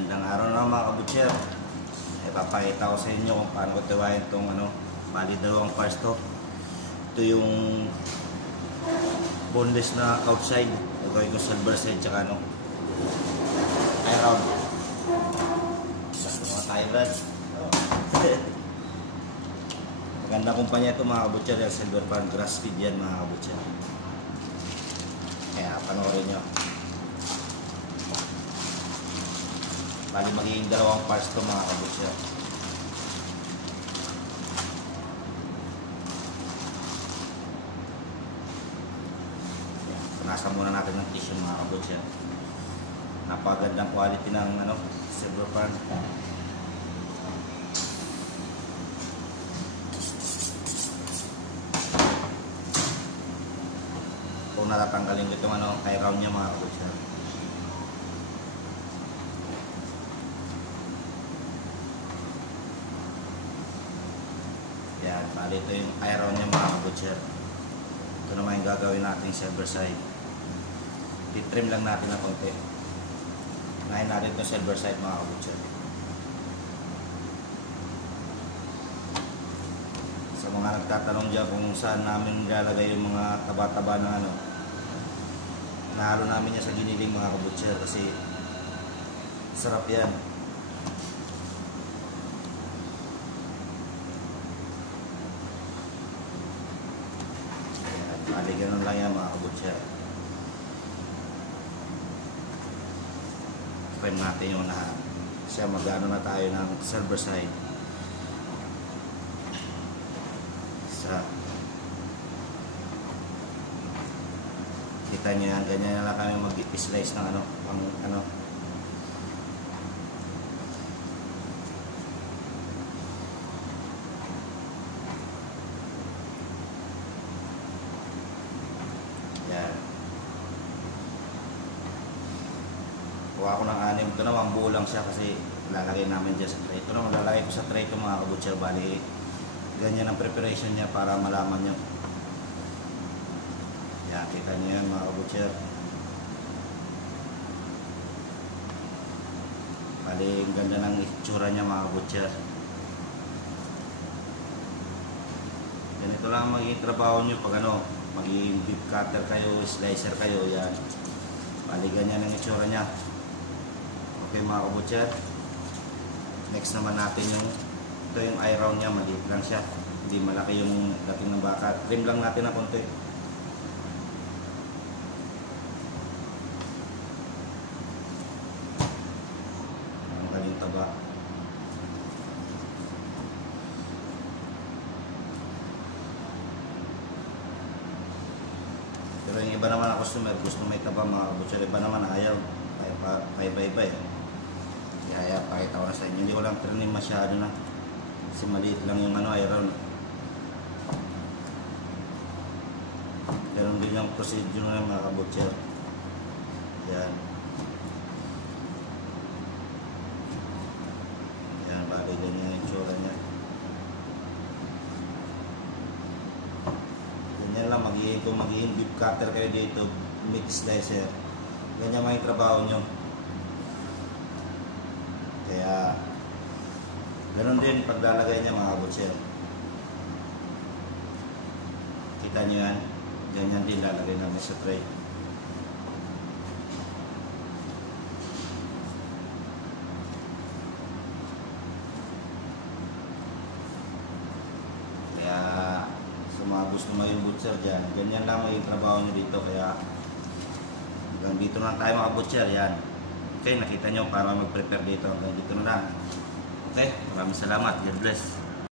Magandang araw na mga kabutcher. Ipapakita ko sa inyo kung paano ko tiwain itong bali dalawang parts to. Ito yung boneless na outside. Gagawin ko silver side tsaka iron. Basta mga Thailand. Magandang kumpanya ito mga kabutcher. Silver pan grass feed yan mga kabutcher. Kaya panoorin nyo. Bali magiging dalawang parts ito mga kabutcher. Punasan muna natin ng tissue mga kabutcher. Napagandang quality ng silver pan. Kung natatanggalin ko itong tie-round niya mga kabutcher. Yan, bali ito yung iron niya mga kabutcher. Ito naman yung gagawin natin silver side. I-trim lang natin na konti. Unahin natin ito silver side mga kabutcher. Sa mga nagtatanong dyan kung saan namin nilalagay yung mga taba-taba ng nahalo namin niya sa giniling mga kabutcher kasi sarap yan. Bali ganun lang yan mga kabutcher. Try natin yung siya magano na tayo ng silver side. Isa. Kita nyo yan, ganyan na lang kami mag-slice ng yan. Kuha ko ng 6. Ito naman buo lang siya kasi lalagay namin dyan sa tray. Ito naman lalagay ko sa tray ito mga kabutcher. Bali ganyan ang preparation niya para malaman nyo. Yan, kita nyo yan mga kabutcher. Bali ang ganda ng itsura niya mga kabutcher. Ganito lang magiging trabaho nyo pag magiging beef cutter kayo, slicer kayo, yan. Bali ganyan ang itsura niya. Okay mga kabutcher. Next naman natin ito yung iron niya, maliit lang siya. Hindi malaki yung dating ng baka. Trim lang natin na konti. Ang galing taba. Pero yung iba naman na customer, gusto may taba mga kabutcher. Iba naman ayaw. Iba-iba eh. Kaya pakita ko na sa inyo. Hindi ko lang trinim masyado na. Kasi maliit lang yung iron. Ganun din yung procedure ng mga kabutcher. Yan. Yan, bali ganyan yung tsura niya. Ganyan lang, kung magiging beef cutter kayo dito, meat slicer. Ganyan mga yung trabaho nyo. Kaya ganoon din paglalagay niya mga kabutcher. Kita nyo yan. Ganyan din lalagay namin sa tray. Kaya sa mga gusto maging butcher dyan, ganyan lang maging trabaho nyo dito. Kaya hanggang dito na tayo mga butcher. Yan. Okay, nakita nyo para mag-prepare dito. Hanggang dito na lang. Okay, maraming salamat. God bless.